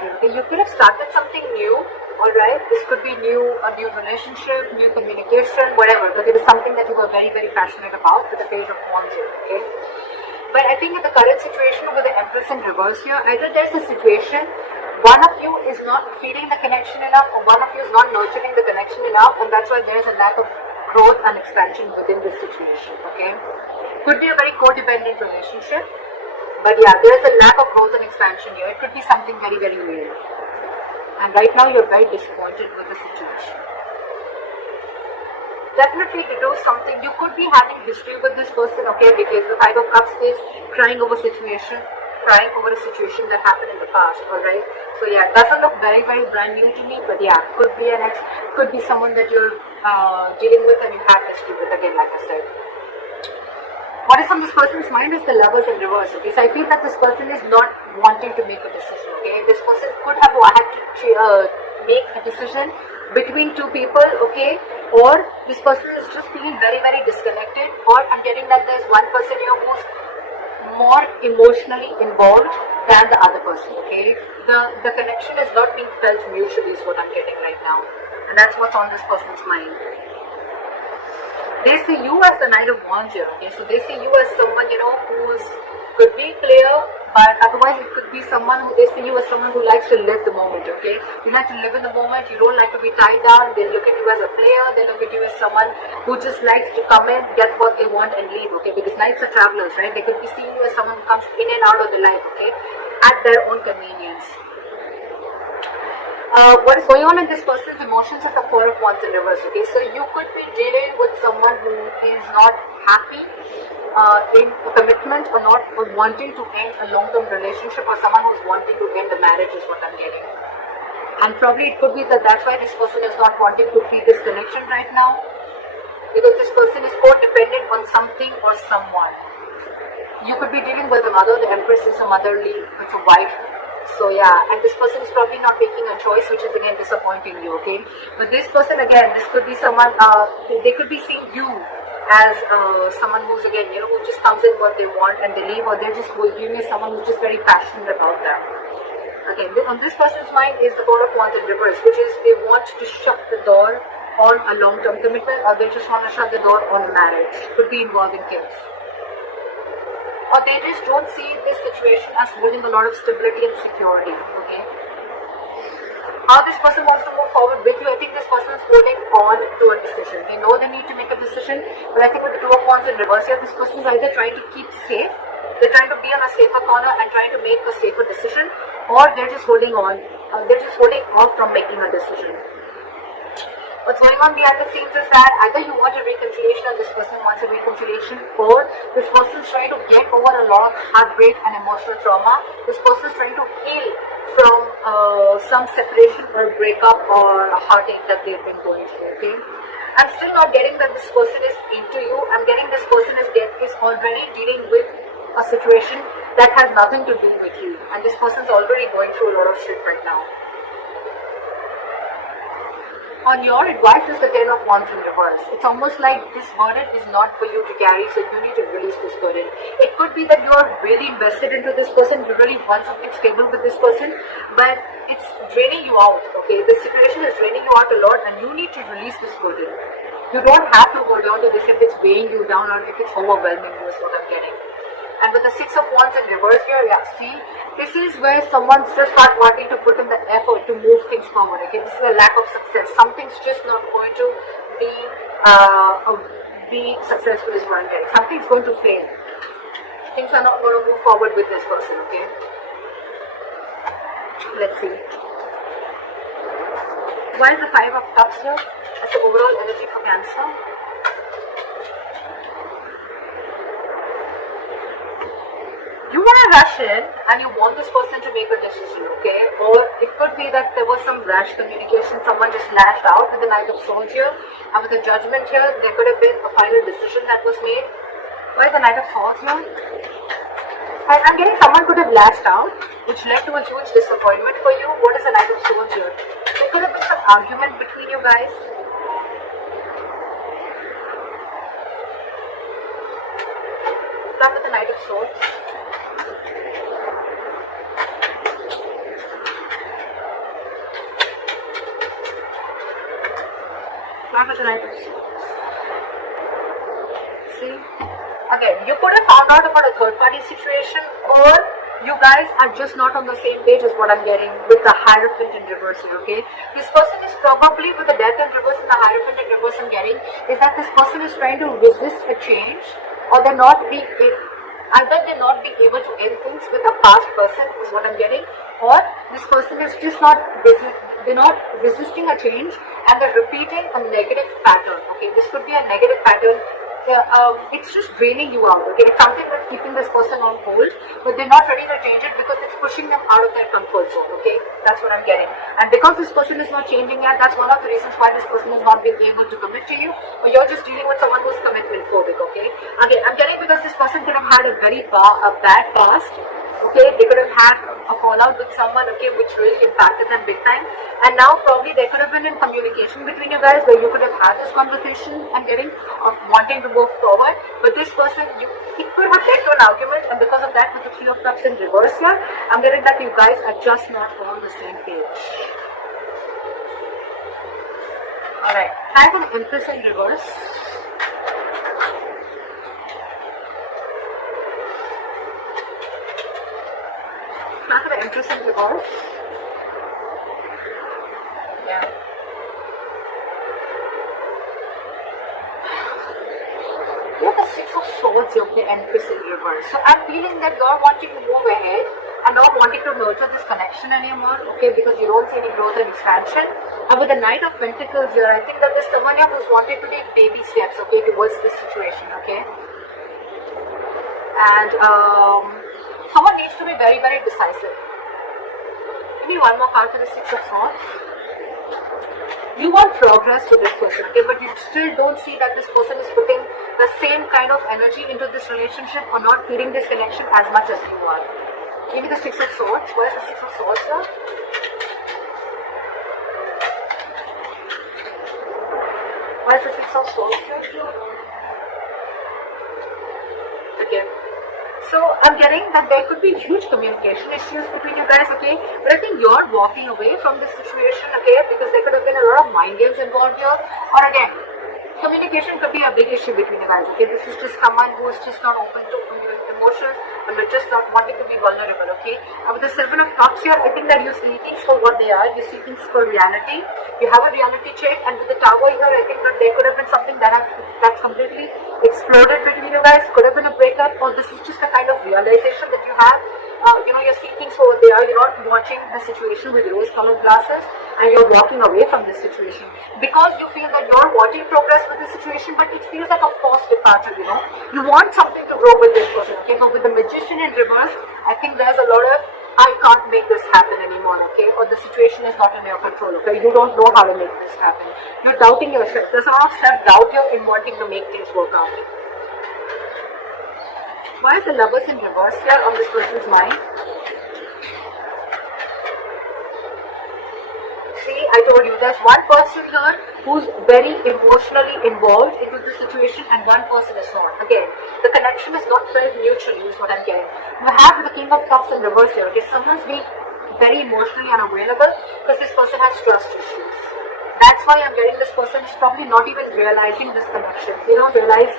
here. Okay, you could have started something new. All right, this could be a new relationship, new communication, whatever. But it is something that you were very, very passionate about with the Page of Wands here. Okay, but I think in the current situation with the Empress in reverse here, either there's a situation one of you is not feeling the connection enough, or one of you is not nurturing the connection enough, and that's why there's a lack of growth and expansion within this situation. Okay, could be a very codependent relationship, but yeah, there's a lack of growth and expansion here. It could be something very, very real, and right now you're very disappointed with the situation. Definitely to do something. You could be having history with this person, okay, because the Five of Cups is crying over a situation that happened in the past. All right, so yeah, it doesn't look very, very brand new to me, but yeah, could be an ex, could be someone that you're dealing with and you have history with, again, like I said. What is on this person's mind is the Lovers in reverse. Okay, so I feel that this person is not wanting to make a decision. Okay, this person could have had to make a decision between two people. Okay, or this person is just feeling very, very disconnected, or I'm getting that there's one person here who's more emotionally involved than the other person. Okay, the connection is not being felt mutually is what I'm getting right now, and that's what's on this person's mind. They see you as the Knight of Wands here. Okay, so they see you as someone, you know, who's could be clear, but otherwise it could be someone who they see you as someone who likes to live the moment. Okay, you like to live in the moment. You don't like to be tied down. They look at you as a player. They look at you as someone who just likes to come in, get what they want, and leave. Okay, because Knights are travelers, right? They could be seeing you as someone who comes in and out of the life. Okay, at their own convenience. What is going on in this person's emotions is the Four of Wands in reverse. Okay, so you could be dealing with someone who is not happy in a commitment, or not wanting to end a long-term relationship, or someone who's wanting to end a marriage is what I'm getting. And probably it could be that that's why this person is not wanting to feel this connection right now, because this person is codependent on something or someone. You could be dealing with a mother. The Empress is a motherly, it's a wife. So yeah, and this person is probably not making a choice, which is again disappointing you. Okay, but this person, again, this could be someone, they could be seeing you as someone who's, again, you know, who just comes in what they want and they leave, or they're just viewing you as someone who's just very passionate about them. Okay, on this person's mind is the Four of Wands in reverse, which is they want to shut the door on a long-term commitment, or they just want to shut the door on marriage. Could be involving kids. Or they just don't see this situation as holding a lot of stability and security. Okay, how this person wants to move forward with you, I think this person is holding on to a decision. They know they need to make a decision, but I think with the Two of Wands in reverse here, this person is either trying to keep safe, they're trying to be on a safer corner and trying to make a safer decision, or they're just holding on, they're just holding off from making a decision. What's going on behind the scenes is that either you want a reconciliation, or this person wants a reconciliation, or this person is trying to get over a lot of heartbreak and emotional trauma. This person is trying to heal from some separation or breakup or a heartache that they've been going through. Okay, I'm still not getting that this person is into you. I'm getting this person is already dealing with a situation that has nothing to do with you, and this person is already going through a lot of shit right now. On your advice is the Ten of Wands in reverse. It's almost like this burden is not for you to carry, so you need to release this burden. It could be that you are really invested into this person, you really want something stable with this person, but it's draining you out. Okay, this situation is draining you out a lot, and you need to release this burden. You don't have to hold on to this if it's weighing you down or if it's overwhelming you, is what I'm getting. And with the Six of Wands in reverse here, yeah, see, this is where someone's just not wanting to put in the effort to move things forward. Okay, this is a lack of success. Something's just not going to be successful is what I'm getting. Something's going to fail. Things are not going to move forward with this person. Okay, let's see. Why is the Five of Cups here? That's the overall energy for Cancer. You want to rush in and you want this person to make a decision, okay? Or it could be that there was some rash communication, someone just lashed out with the Knight of Swords here, and with the Judgment here, there could have been a final decision that was made. Why is the Knight of Swords here? I'm getting someone could have lashed out, which led to a huge disappointment for you. What is the Knight of Swords here? There could have been some argument between you guys. Start with the Knight of Swords. Not with the Knight of Swords. See? Again, you could have found out about a third party situation, or you guys are just not on the same page is what I'm getting with the Hierophant in reverse here, okay? This person is probably with the Death in reverse and the Hierophant in reverse I'm getting is that this person is trying to resist a change, or they're not being either they're not being able to end things with a past person is what I'm getting, or this person is just not they're not resisting a change and they're repeating a negative pattern, okay? This could be a negative pattern. It's just draining you out, okay? It's something that's keeping this person on hold, but they're not ready to change it because it's pushing them out of their comfort zone, okay? That's what I'm getting. And because this person is not changing yet, that's one of the reasons why this person is not being able to commit to you, or you're just dealing with someone who's commitment phobic, okay? Again, I'm getting because this person could have had a bad past, okay? They could have had a fallout with someone, okay, which really impacted them big time, and now probably there could have been in communication between you guys where you could have had this conversation I'm getting of wanting to move forward, but this person, it could have led to an argument, and because of that with the Three of Cups in reverse here, I'm getting that you guys are just not on the same page. Alright, time for the Empress in reverse. Time for the Empress in reverse. Yeah. You have the Six of Swords of the Empress in reverse. So I'm feeling that you're wanting to move ahead and not wanting to nurture this connection anymore, okay, because you don't see any growth and expansion. And with the Knight of Pentacles here, I think that there's someone here who's wanted to take baby steps, okay, towards this situation, okay. And someone needs to be very, very decisive. Give me one more card for the Six of Swords. You want progress with this person, okay, but you still don't see that this person is putting the same kind of energy into this relationship or not feeling this connection as much as you are. Maybe the Six of Swords. Why is the Six of Swords here? Why is the Six of Swords here? Okay. So I'm getting that there could be huge communication issues between you guys, okay? But I think you're walking away from this situation, okay? Because there could have been a lot of mind games involved here. Or again, communication could be a big issue between you guys, okay? This is just someone who is just not open to emotions and we're just not wanting to be vulnerable, okay? And with the Seven of Cups here, I think that you see things for what they are. You see things for reality. You have a reality check, and with the Tower here, I think that there could have been something that's completely exploded between you guys. Could have been a breakup, or this is just a kind of realization that you have. You're seeing things for what they are. You're not watching the situation with rose-colored glasses, and you're walking away from this situation because you feel that you're wanting progress with the situation, but it feels like a forced departure. You want something to grow with this person. Okay, but with the Magician in reverse, I think there's a lot of I can't make this happen anymore. Okay, or the situation is not in your control. Okay, you don't know how to make this happen. You're doubting yourself. There's a lot of self-doubt here in wanting to make things work out. Why is the Lovers in reverse here on this person's mind? See, I told you, there's one person here who's very emotionally involved into the situation and one person is not. Again, the connection is not felt mutually is what I'm getting. You have the King of Cups in reverse here. Okay, someone's being very emotionally unavailable because this person has trust issues. That's why I'm getting this person is probably not even realizing this connection. They don't realize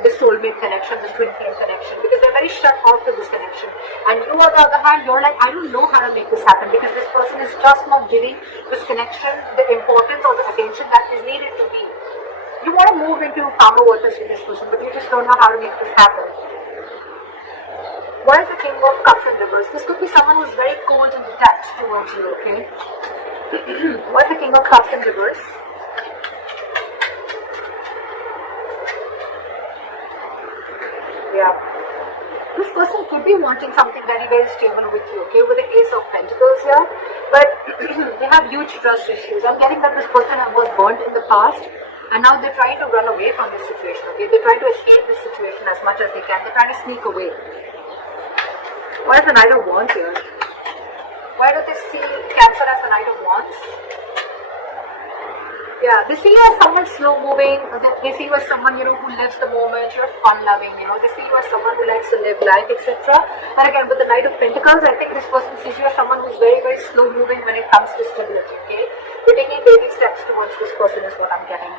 the soulmate connection, the twin flame connection, because they're very shut off to this connection. And you, on the other hand, you're like, I don't know how to make this happen because this person is just not giving this connection the importance or the attention that is needed to be. You want to move into calmer waters with this person, but you just don't know how to make this happen. What is the King of Cups in reverse? This could be someone who's very cold and detached towards you, okay? What is the King of Cups in reverse? Yeah. This person could be wanting something very, very stable with you, okay? With the Ace of Pentacles here. But they have huge trust issues. I'm getting that this person was burnt in the past. And now they're trying to run away from this situation, okay? They're trying to escape this situation as much as they can. They're trying to sneak away. What is the Knight of Wands here? Why do they see Cancer as the Knight of Wands? Yeah, they see you as someone slow moving. They see you as someone, who lives the moment. You're fun loving, They see you as someone who likes to live life, etc. And again, with the Knight of Pentacles, I think this person sees you as someone who's very, very slow moving when it comes to stability, okay? You're taking baby steps towards this person is what I'm getting.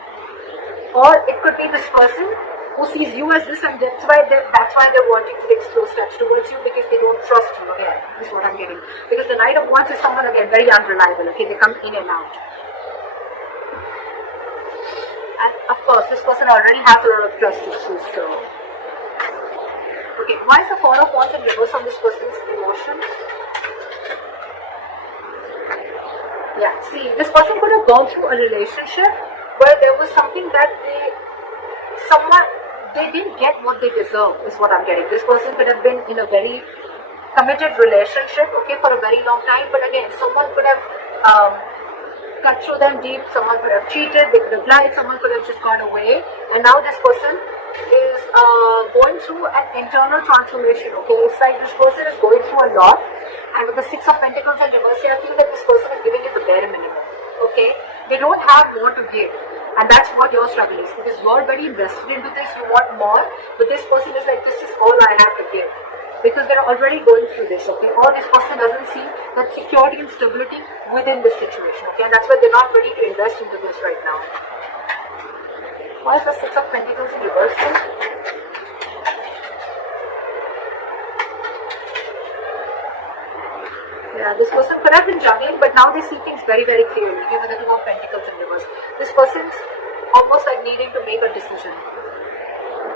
Or it could be this person who sees you as this, and that's why they're wanting to take slow steps towards you, because they don't trust you again, is what I'm getting. Because the Knight of Wands is someone, again, very unreliable, okay? They come in and out. And of course, this person already has a lot of trust issues, so. Okay, why is the Four of Wands in reverse on this person's emotions? Yeah, see, this person could have gone through a relationship where there was something that they didn't get what they deserve, is what I'm getting. This person could have been in a very committed relationship, okay, for a very long time, but again, someone could have cut through them deep, someone could have cheated, they could have lied, someone could have just gone away, and now this person is going through an internal transformation, okay? It's like this person is going through a lot, and with the Six of Pentacles in reverse, I feel that this person is giving you the bare minimum, okay? They don't have more to give, and that's what your struggle is, because you're very invested into this, you want more, but this person is like, this is all I have to give, because they're already going through this, okay? Or this person doesn't see that security and stability within this situation, okay? And that's why they're not ready to invest into this right now. Why is the Six of Pentacles in reverse? Yeah, this person could have been juggling, but now they see things very, very clearly. Okay, with the Two of Pentacles in reverse. This person's almost like needing to make a decision.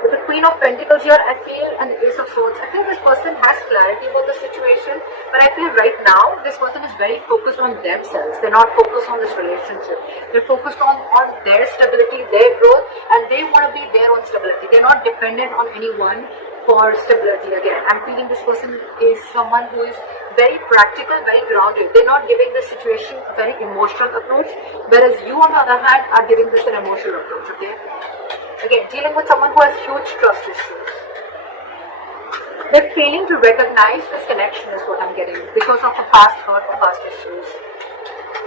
With the Queen of Pentacles here, I feel, and the Ace of Swords, I feel this person has clarity about the situation, but I feel right now, this person is very focused on themselves. They're not focused on this relationship. They're focused on their stability, their growth, and they want to be their own stability. They're not dependent on anyone for stability. Again, I'm feeling this person is someone who is very practical, very grounded. They're not giving this situation a very emotional approach, whereas you, on the other hand, are giving this an emotional approach, okay? Again, dealing with someone who has huge trust issues. They're failing to recognize this connection is what I'm getting because of the past hurt or past issues.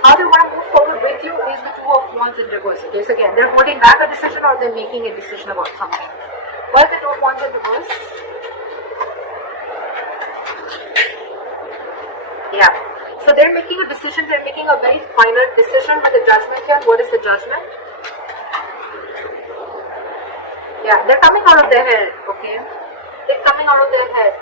How they want to move forward with you is the Two of Wands in reverse. Okay, so again, they're holding back a decision or they're making a decision about something. Why is the Two of Wands in reverse? Yeah. So they're making a decision, they're making a very final decision with the Judgment here. What is the Judgment? Yeah, they're coming out of their head, okay? They're coming out of their head.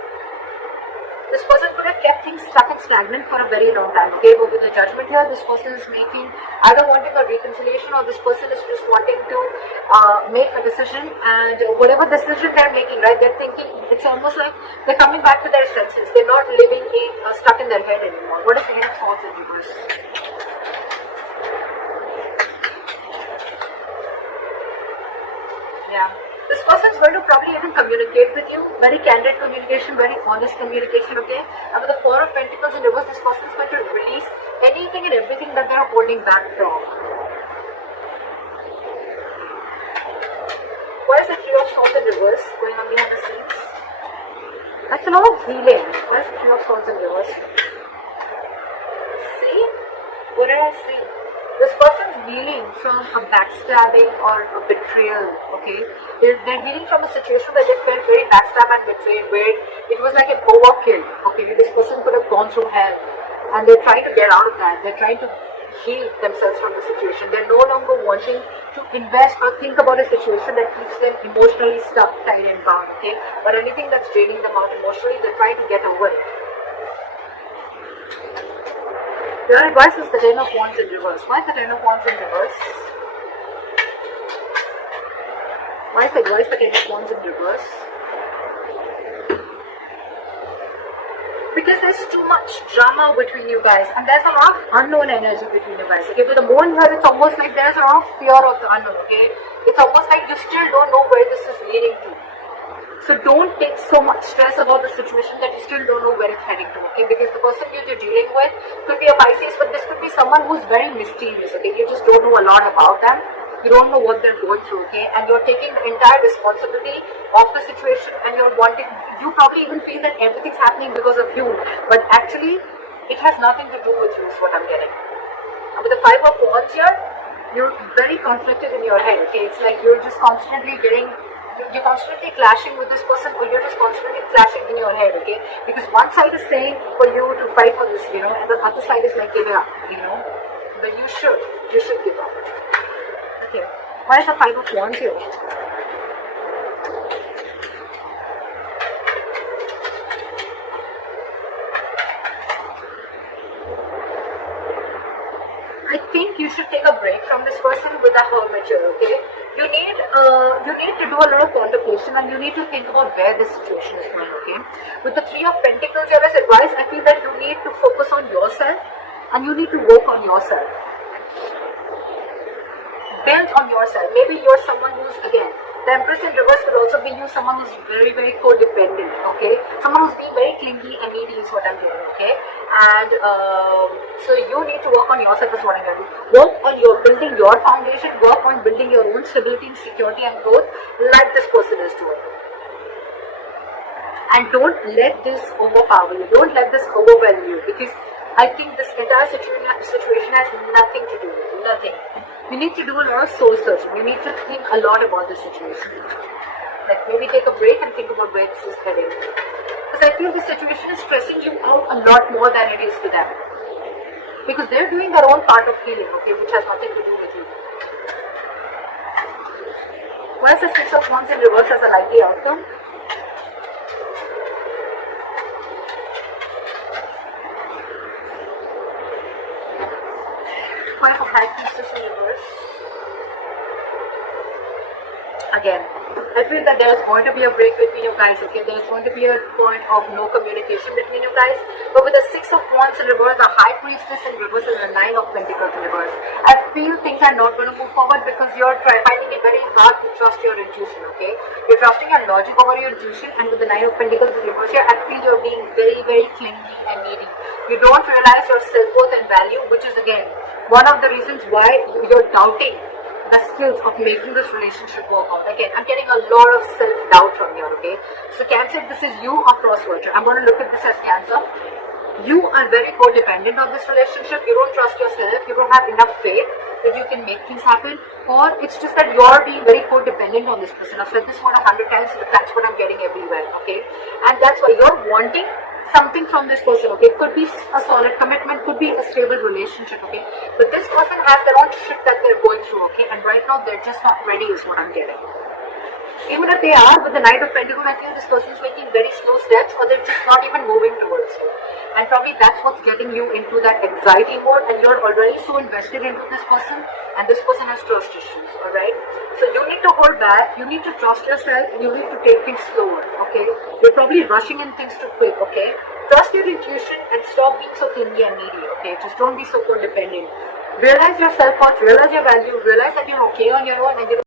This person could have kept things stuck and stagnant for a very long time, okay? But with the Judgment here, this person is making, either wanting a reconciliation or this person is just wanting to make a decision, and whatever decision they're making, right, they're thinking, it's almost like they're coming back to their senses. They're not living stuck in their head anymore. What is the Eight of Swords in reverse? Yeah. This person is going to probably even communicate with you, very candid communication, very honest communication, okay? And with the Four of Pentacles in reverse, this person is going to release anything and everything that they're holding back from. Why is the Three of Swords in reverse going on behind the scenes? That's a lot of healing. Why is the Three of Swords in reverse? See? What did I see? This person is healing from a backstabbing or a betrayal, okay? They're healing from a situation where they felt very backstabbed and betrayed, where it was like an overkill, okay? This person could have gone through hell, and they're trying to get out of that. They're trying to heal themselves from the situation. They're no longer wanting to invest or think about a situation that keeps them emotionally stuck, tied and bound, okay? But anything that's draining them out emotionally, they're trying to get over it. Your advice is the Ten of Wands in reverse. Why is the Ten of Wands in reverse? Why is the advice the Ten of Wands in reverse? Because there's too much drama between you guys, and there's a lot of unknown energy between you guys. Okay, with the Moon here, it's almost like there's a lot of fear of the unknown. Okay, it's almost like you still don't know where this is leading to. So don't take so much stress about the situation that you still don't know where it's heading to, okay? Because the person you're dealing with could be a Pisces, but this could be someone who's very mysterious, okay? You just don't know a lot about them. You don't know what they're going through, okay? And you're taking the entire responsibility of the situation, and you're wanting, you probably even feel that everything's happening because of you, but actually, it has nothing to do with you, is what I'm getting. And with the Five of Wands here, you're very conflicted in your head, okay? It's like you're just constantly clashing with this person, or you're just constantly clashing in your head, okay? Because one side is saying for you to fight for this, and the other side is like giving up, but you should give up. Okay, why is the 5 of Wands here? I think you should take a break from this person with a hermit here, okay? You need to do a lot of contemplation, and you need to think about where this situation is going, okay? With the 3 of Pentacles here as advice, I feel that you need to focus on yourself and you need to work on yourself. Build on yourself. Maybe you're someone who's, again, the Empress in reverse could also be you, someone who's very, very codependent, okay? Someone who's being very clingy and needy is what I'm hearing, okay? And so you need to work on yourself is what I'm hearing. Work on your building your foundation, work on building your own stability and security and growth like this person is doing. And don't let this overpower you, don't let this overwhelm you, because I think this entire situation has nothing to do with you, nothing. You need to do a lot of soul searching. You need to think a lot about this situation. Like maybe take a break and think about where this is heading. Because I feel this situation is stressing you out a lot more than it is to them. Because they're doing their own part of healing, okay, which has nothing to do with you. Why is the 6 of Wands in reverse as a likely outcome? Five of High Priestess in reverse. Again, I feel that there is going to be a break between you guys, okay? There is going to be a point of no communication between you guys. But with the 6 of Wands in reverse, the High Priestess in reverse, and the 9 of Pentacles in reverse, I feel things are not going to move forward because you're finding it very hard to trust your intuition, okay? You're trusting your logic over your intuition, and with the 9 of Pentacles in reverse here, I feel you're being very, very clingy and needy. You don't realize your self-worth and value, which is again one of the reasons why you're doubting the skills of making this relationship work out. Again, I'm getting a lot of self-doubt from here, okay? So Cancer, this is you or cross-watcher. I'm going to look at this as Cancer. You are very codependent on this relationship. You don't trust yourself. You don't have enough faith that you can make things happen. Or it's just that you're being very codependent on this person. I've said this word 100 times, but that's what I'm getting everywhere, okay? And that's why you're wanting something from this person, okay? Could be a solid commitment, could be a stable relationship, okay? But this person has their own shit that they're going through, okay? And right now they're just not ready is what I'm getting. Even if they are, with the Knight of Pentacles, I feel this person is making very slow steps, or they're just not even moving towards you. And probably that's what's getting you into that anxiety mode, and you're already so invested into this person, and this person has trust issues, alright? So you need to hold back, you need to trust yourself, and you need to take things slower, okay? You're probably rushing in things too quick, okay? Trust your intuition and stop being so clingy and needy, okay? Just don't be so codependent. Realize your self-worth, realize your value, realize that you're okay on your own, and you